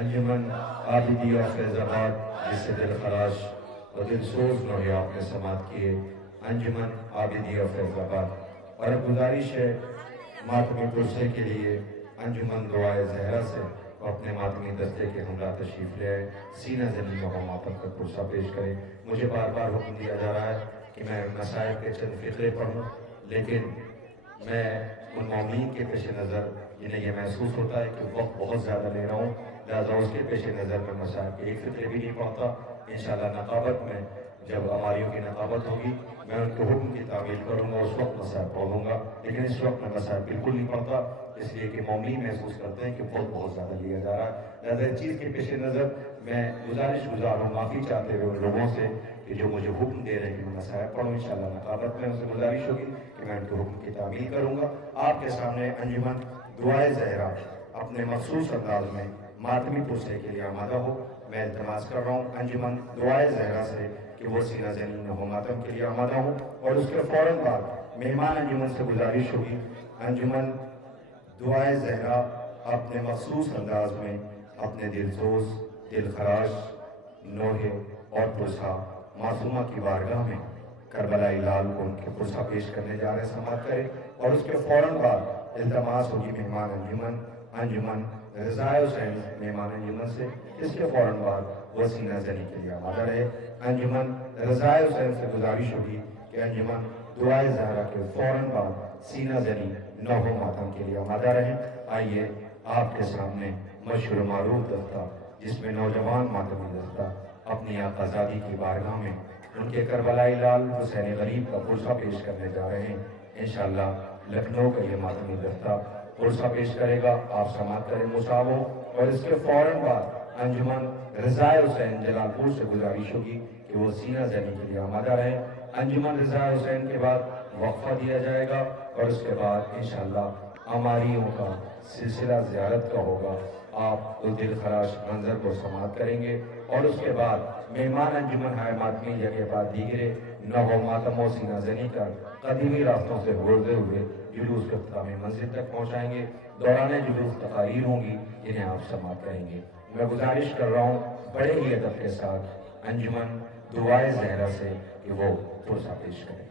انجمن عابدی اور فیض-آباد جس سے دل خراش و دل سوز نوحے آپ نے سماعت کیے، انجمن عابدی اور فیض-آباد۔ اور اب گزارش ہے ماتمی پرسے کے لیے انجمن دعائے زہرا سے اپنے ماتمی دستے کے ہمراہ تشریف لے آئے، سینہ زمین و ماتم کا پرسہ پیش کریں۔ مجھے بار بار حکم دیا جا رہا ہے کہ میں مسائل کے چند فقرے پڑھوں، لیکن میں ان مومنین کے پیش نظر انہیں یہ محسوس ہوتا ہے کہ وقت بہت زیادہ لے رہا ہوں، لہذا اس کے پیش نظر میں مسائل کے ایک فقرے بھی نہیں پڑھتا۔ انشاءاللہ نقابت میں جب ہماریوں کی نقابت ہوگی میں ان کے حکم کی تعمیل کروں گا، اس وقت مسائل پڑھوں گا، لیکن اس وقت میں مسائل بالکل نہیں پڑھتا، اس لیے کہ مومنین محسوس کرتے ہیں کہ وقت بہت زیادہ لیا جا رہا ہے۔ لہذا اس چیز کے پیش نظر میں گزارش گزار ہوں، معافی چاہتے ہوئے ان لوگوں سے کہ جو مجھے حکم دے رہے ہیں کہ میں مسائل پڑھوں۔ انشاءاللہ نقابت میں ان سے گزارش ہوگی کہ میں ان کے حکم کی تعمیل کروں گا۔ آپ کے سامنے انجمن دعائے زہرا اپنے مخصوص انداز میں ماتمی پرسے کے لیے آمادہ ہو۔ میں التماس کر رہا ہوں انجمن دعائے زہرا سے کہ وہ سینہ زمین و ماتم کے لیے آمادہ ہوں، اور اس کے فوراً بعد مہمان انجمن سے گزارش ہوگی انجمن دعائے زہرا اپنے مخصوص انداز میں اپنے دلسوز، دل خراش نوحے اور پرسہ معصومہ کی بارگاہ میں کربلائی لال کو ان کے پرسہ پیش کرنے جا رہے سماعت کرے، اور اس کے فوراً بعد التماس ہوگی مہمان انجمن رضائے حسین مہمان انجمن سے، اس کے فوراً بعد وہ سینہ زنی کے لیے آمادہ رہے۔ انجمن رضائے حسین سے گزارش ہوگی کہ انجمن دعائے زہرا کے فوراً بعد سینہ زنی نوح و ماتم کے لیے آمادہ رہیں۔ آئیے آپ کے سامنے مشہور معروف دستہ جس میں نوجوان ماتمی دستہ اپنی آقازادی کی بارگاہ میں ان کے کربلائی لال حسین غریب کا پرسہ پیش کرنے جا رہے ہیں۔ انشاءاللہ لکھنؤ کا یہ ماتمی دستہ پرسہ پیش کرے گا، آپ سماعت کریں مصابوں، اور اس کے فوراً بعد انجمن رضائے حسین جلال پور سے گزارش ہوگی کہ وہ سینہ زنی کے لیے آمادہ رہے۔ انجمن رضائے حسین کے بعد وقفہ دیا جائے گا، اور اس کے بعد انشاءاللہ عماریوں کا سلسلہ زیارت کا ہوگا۔ آپ اس دل خراش منظر کو سماعت کریں گے، اور اس کے بعد مہمان انجمن ہائے ماتمی جگہ بعد دیگرے نوح و ماتم و سینہ زنی کا قدیمی راستوں سے گزرتے ہوئے جلوس اختتامی منزل تک پہنچائیں گے۔ دوران جلوس تقاریر ہوں گی جنہیں آپ سماعت کریں گے۔ میں گزارش کر رہا ہوں بڑے ہی ادب کے ساتھ انجمن دعائے زہرا سے کہ وہ پرسہ پیش کریں۔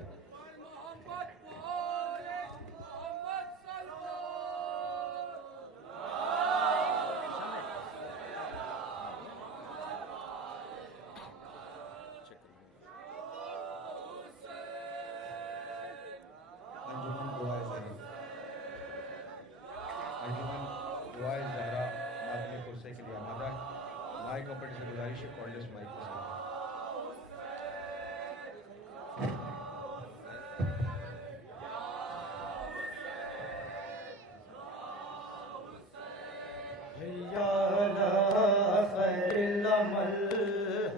دعائے زہرا ماتمی پرسے کے لیے آمادہ ہے۔ مائک آپریٹر سے گزارش ہے کارڈلیس مائک کو ساتھ۔ حیا علی خیر العمل،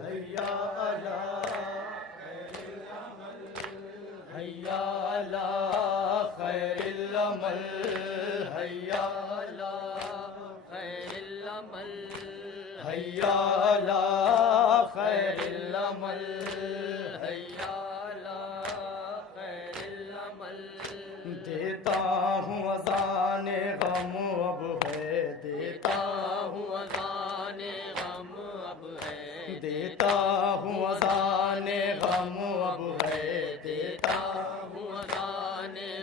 حیا علی خیر العمل، حیا علی خیر العمل، حیا علی خیر العمل، حیا علی خیر العمل، حیا علی خیر العمل۔ دیتا ہوں اذان غم اب ہے، دیتا ہوں اذان غم اب ہے، دیتا ہوں اذان غم اب ہے، دیتا ہوں اذان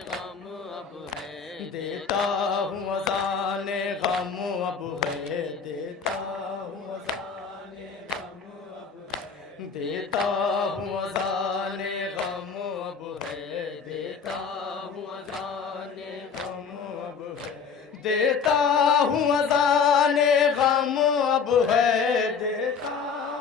غم اب ہے، دیتا ہوں اذان غم اب ہے، دیتا ہوں اذان غم اب ہے، دیتا ہوں اذان غم اب ہے، دیتا ہوں اذان غم اب ہے، دیتا ہوں اذان غم اب ہے، دیتا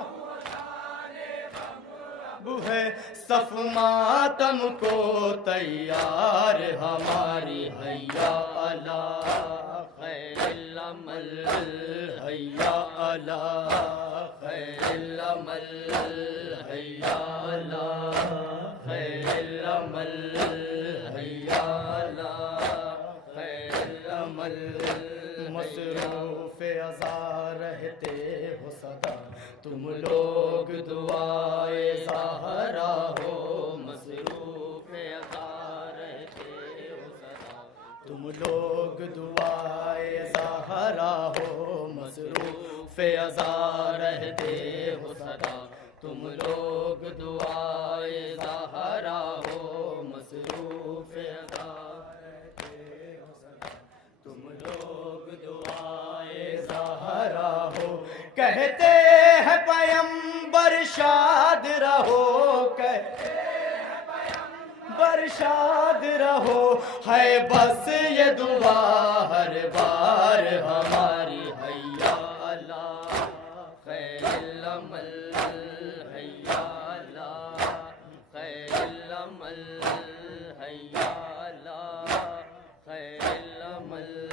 ہوں اذان غم اب ہے۔ صف ماتم کو تیار ہماری، حیا علی خیر العمل، حیا علی خیر العمل، حیا علی خیر العمل، حیا علی خیر العمل۔ مصروف ازاں رہتے ہو سدا تم لوگ دعائے زہرا ہو، مصروف ازاں رہتے ہو سدا تم لوگ دعائے زہرا ہو، مصروف ازا رہتے ہو سدا، تم لوگ دعائے زہرا ہو مصروف ازا رہتے ہو سدا، تم لوگ دعائے زہرا ہو، کہتے ہیں پیمبر شاد رہو، کہتے ہیں پیمبر شاد رہو، ہے بس یہ دعا ہر بار ہماری، حیا اللہ خیر العمل، حیا اللہ خیر العمل، حیا اللہ خیر العمل،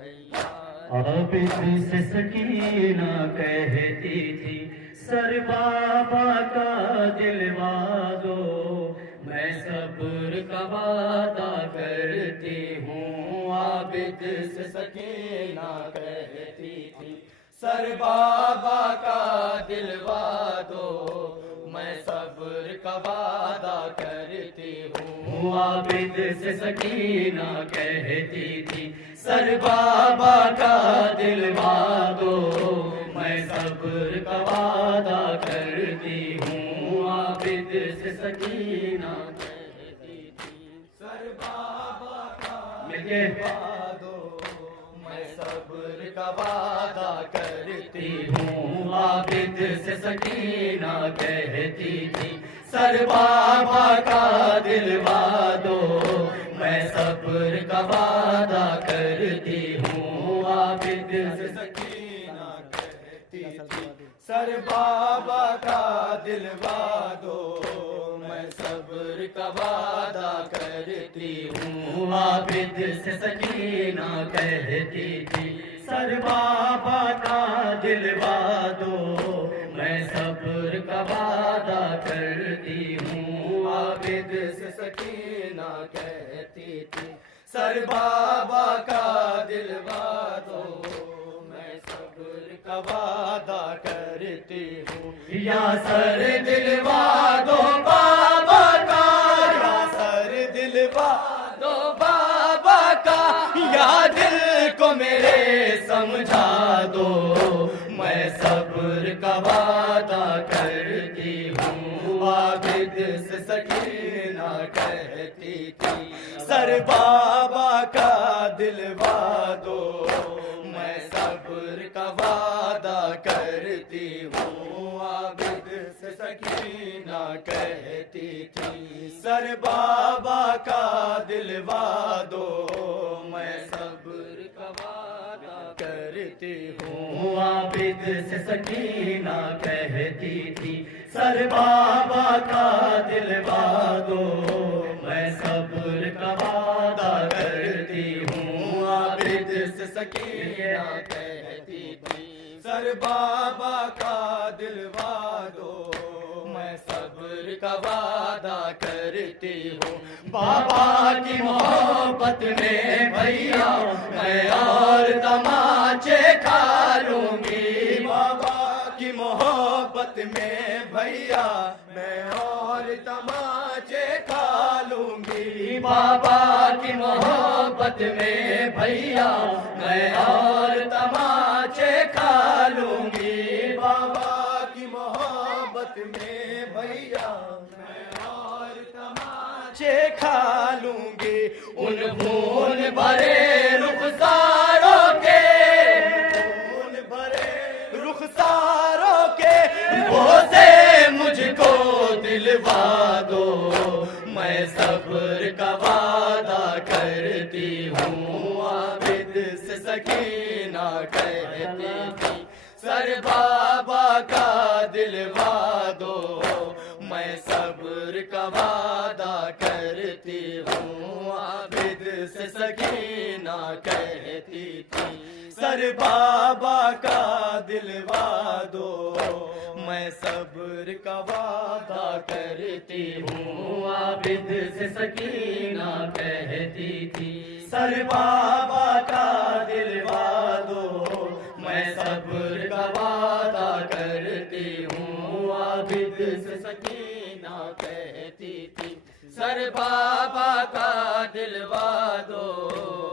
حیا عابد سے سکینہ کہتی تھی سر بابا کا دلوا دو، میں صبر کا وعدہ کرتی ہوں، عابد سے سکینہ کہتی تھی سر بابا کا دلوا دو، میں صبر کا وعدہ کرتی ہوں، عابد سے سکینہ کہتی تھی سر بابا کا دلوا دو، میں صبر کا وعدہ کرتی ہوں، عابد سے سکینہ کہتی تھی سر بابا کا مل کے دلوا دو، میں صبر کا وعدہ کرتی ہوں، عابد سے سکینہ کہتی تھی سر بابا کا دلوا دو، میں صبر کا وعدہ کرتی ہوں، عابد سے سکینہ کہتی تھی سر بابا کا دلوا دو، میں صبر کا وعدہ کرتی ہوں، عابد سے سکینہ کہتی تھی سر بابا کا دلوا دو، میں صبر کا وعدہ کرتی ہوں، عابد سے سکینہ کہتی تھی سر بابا کا دلوا دو، میں صبر کا وعدہ کرتی ہوں، یا سر دلوا دو بابا کا، یا سر دلوا دو بابا کا، یا دل کو میرے سمجھا دو، میں صبر کا وعدہ کرتی ہوں، عابد سے سکینہ کہتی تھی سر بابا کا دلوا دو، میں صبر کا وعدہ کرتی ہوں، عابد سے سکینہ کہتی تھی سر بابا کا دلوا دو، میں صبر کا وعدہ کرتی ہوں، عابد سے سکینہ کہتی تھی سر بابا کا دلوا دو، میں صبر کا وعدہ کرتی ہوں، عابد سے سکینہ کہتی تھی سر بابا کا دلوا دو، میں صبر کا وعدہ کرتی ہوں، بابا کی محبت میں بھیا میں اور تماچے کھا لوں گی، بابا کی محبت میں بھیا میں اور تماچے کھا لوں گی، بابا کی محبت میں بھیا میں اور تماچے کھا لوں گی، بابا کی محبت میں بھیا میں اور تماچے کھا لوں گی، ان خون بھرے رخساروں کے، خون بھرے رخساروں کے بوسے مجھ کو دلوا دو، میں صبر کا وعدہ کرتی ہوں، عابد سے سکینہ کہتی تھی سر بابا کا دلوا دو، میں صبر کا وعدہ کرتی ہوں، عابد سے سکینہ کہتی تھی سر بابا کا دلوا دو، میں صبر کا وعدہ کرتی ہوں، عابد سے سکینہ کہتی تھی سر بابا کا دلوا دو، میں صبر کا وعدہ کرتی ہوں، عابد سے سکینہ کہتی تھی سر بابا کا دلوا دو،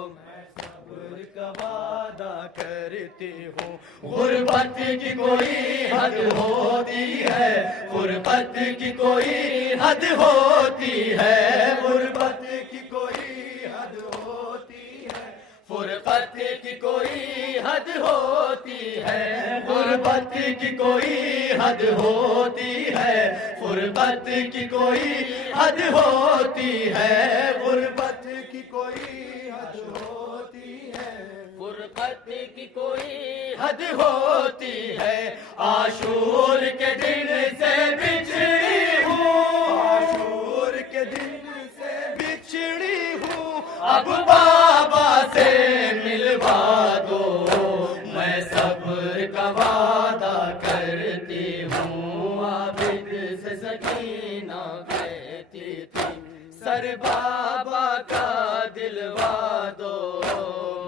میں صبر کا وعدہ کرتی کرتی ہوں. غربت کی کوئی حد ہوتی ہے, غربت کی کوئی حد ہوتی ہے, غربت کی کوئی حد ہوتی ہے, غربت کی کوئی حد ہوتی ہے, غربت کی کوئی حد ہوتی ہے, غربت کی کوئی حد ہوتی ہے, غربت کی کوئی حد ہوتی ہے, غربت کی کوئی حد ہوتی ہے. عاشور کے دن سے بچھڑی ہوں, عاشور کے دن سے بچھڑی ہوں, اب بابا سے ملوا دو, میں صبر کا وعدہ کرتی ہوں. عابد سے سکینہ کہتی تھی, سر بابا کا دلوا دو,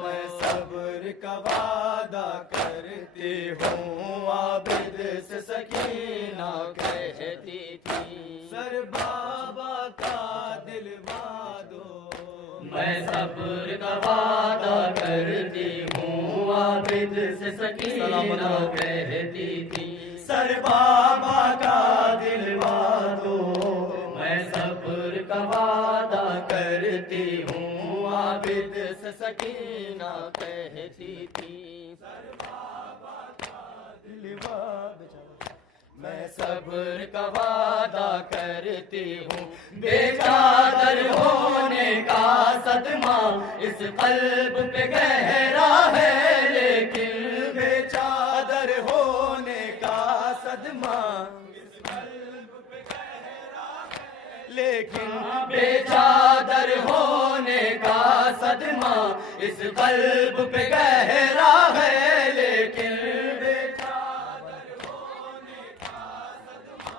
میں صبر کا وعدہ کرتی ہوں. عابد سے سکینہ کہتی تھی, سر بابا کا دلوا دو, میں صبر کا وعدہ کرتی ہوں. عابد سے سکینہ کہتی تھی, سر بابا کا دلوا دو, میں صبر کا وعدہ کرتی ہوں. عابد سے سکینہ کہتی تھی, سر بابا کا دلوا دو, میں صبر کا وعدہ کرتی ہوں. بے چادر ہونے کا صدمہ اس قلب پہ گہرا ہے, لیکن بے چادر ہونے کا صدمہ اس قلب پہ گہرا ہے, لیکن بے چادر ہونے کا صدمہ اس قلب پہ گہرا ہے, لیکن بے چادر ہونے کا صدمہ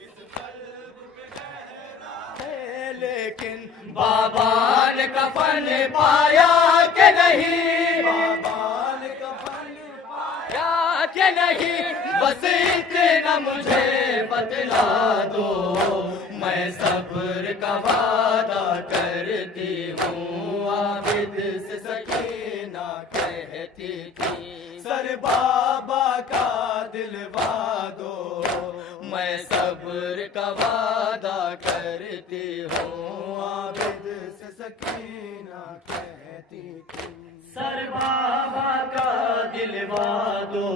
اس قلب پہ گہرا ہے, لیکن بابا نے کفن پایا کہ نہیں, بابا نے کفن پایا کہ نہیں, بس اتنا مجھے بتلا دو, میں صبر کا وعدہ کرتی ہوں. عابد سے سکینہ کہتی تھی, سر بابا کا دلوا دو, میں صبر کا وعدہ کرتی ہوں. عابد سے سکینہ کہتی تھی, سر بابا کا دلوا دو,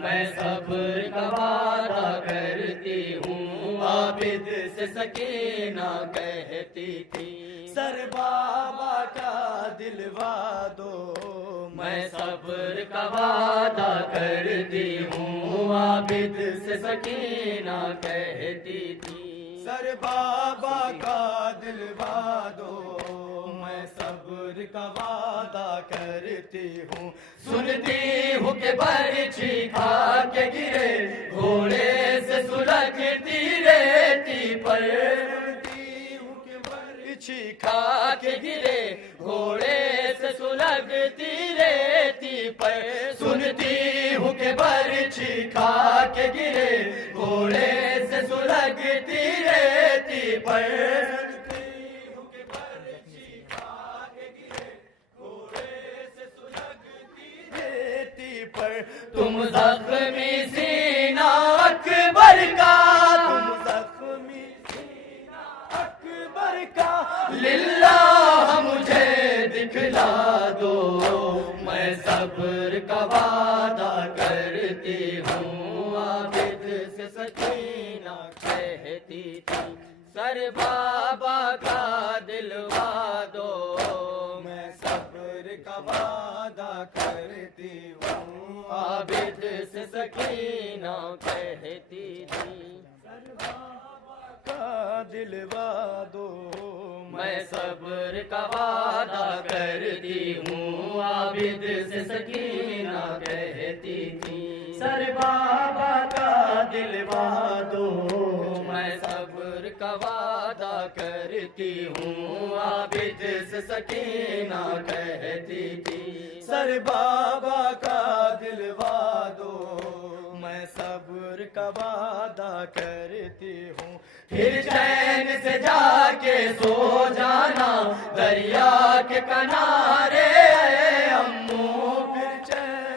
میں صبر کا وعدہ کرتی ہوں. عابد سے سکینہ کہتی تھی, سر بابا کا دلوا دو, میں صبر کا وعدہ کرتی ہوں. عابد سے سکینہ کہتی تھی, سر بابا کا دلوا دو, میں صبر کا وعدہ کرتی ہوں. سنتی ہوں کہ برچھی کھا کے گرے, گھوڑے سے سلگتی ریتی پر, سنتی ہوں کہ برچھی کھا کے گرے, گھوڑے سے سلگتی ریتی پر, سنتی ہوں کہ برچھی کھا کے گرے, گھوڑے سے سلگتی ریتی پر, سنتی ہوں کہ برچھی کھا کے گرے, گھوڑے سے سلگتی ریتی پر. تم زخمی سینہ اکبر کا, تم زخمی سینہ اکبر کا, للہ مجھے دکھلا دو, میں صبر کا وعدہ کرتی ہوں. عابد سے سکینہ کہتی تھی, سر بابا کا دلوا دو, میں صبر کا وعدہ کرتی ہوں. عابد سے سکینہ کہتی تھی, سر بابا کا دلوا دو, میں صبر کا وعدہ کرتی ہوں. عابد سے سکینہ کہتی تھی, سر بابا کا دلوا دو, میں صبر کا وعدہ کرتی ہوں. عابد سے سکینہ کہتی تھی, سر بابا کا دلوا دو, میں صبر کا وعدہ کرتی ہوں. پھر چین سے جا کے سو جانا دریا کے کنارے, اے امو, پھر چین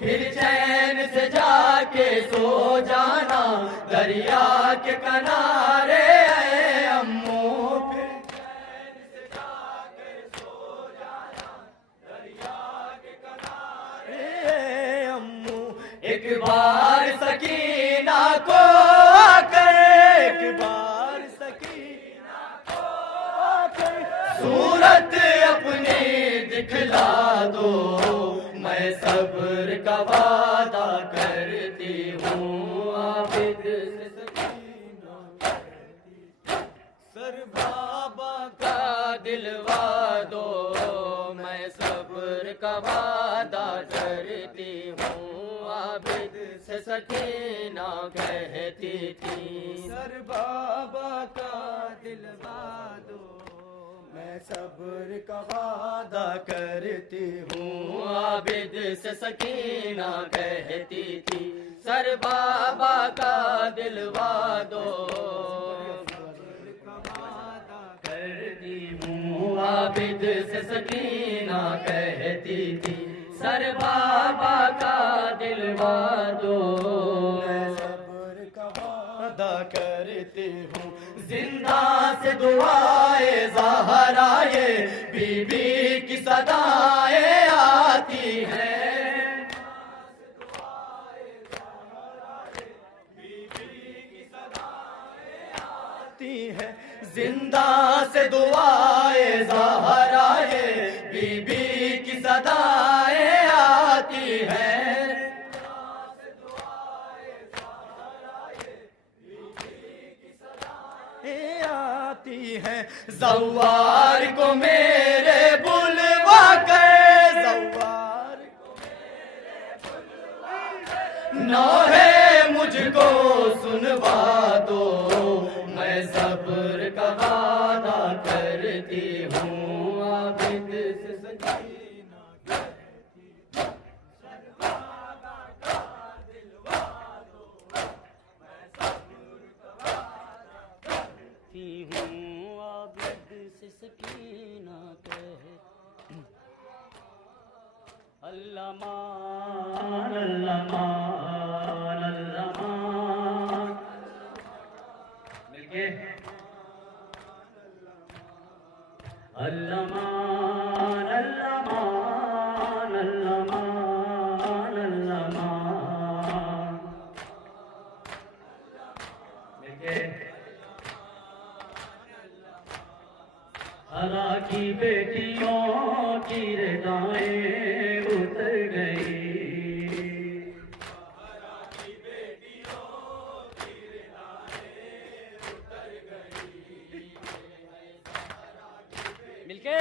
پھر چین سے جا کے سو جانا دریا کے کنارے اے امو، پھر چین سے جا کے سو جانا دریا کے کنارے اے امو۔ ایک بار سکینہ کو آ کر، ایک بار سکینہ کو آ کر صورت اپنی دکھلا دو، میں صبر کا وعدہ کرتی ہوں عابد سے سکینہ کرتی، سر بابا کا دلوا دو، میں صبر کا وعدہ کرتی ہوں عابد سے سکینہ کہتی تھی، سر بابا کا دلوا دو، میں صبر کا وعدہ کرتی ہوں عابد سے سکینہ کہتی تھی، سر بابا کا دلوا دو، صبر کا وعدہ کرتی ہوں عابد سے سکینہ کہتی تھی، سر بابا کا دلوا دو، میں صبر کا وعدہ کرتی ہوں۔ زندہ سے دعائیں زہرا یہ بی بی کی صدائیں آتی ہیں، زندہ سے دعائیں زہرا یہ بی بی کی صدائیں آتی ہیں، آتی ہیں، زوار کو میرے بلوا کر، زوار کو میرے بلوا کر نوحے مجھ کو سنوا دو، میں صبر کا وعدہ کرتی ہوں عابد سے سکینہ کرتی ہوں، سر بابا کا دلوا دو، میں صبر کا وعدہ کرتی ہوں عابد سے سکینہ کہتی، اللہ مان اللہ مان اللہ مان، مل کے اللہ مان اللہ مان اللہ مان اللہ مان، مل کے ہرا کی بیٹیوں کی ردائیں اتر گئی، ہرا کی بیٹیوں کی ردائیں اتر گئی، مل کے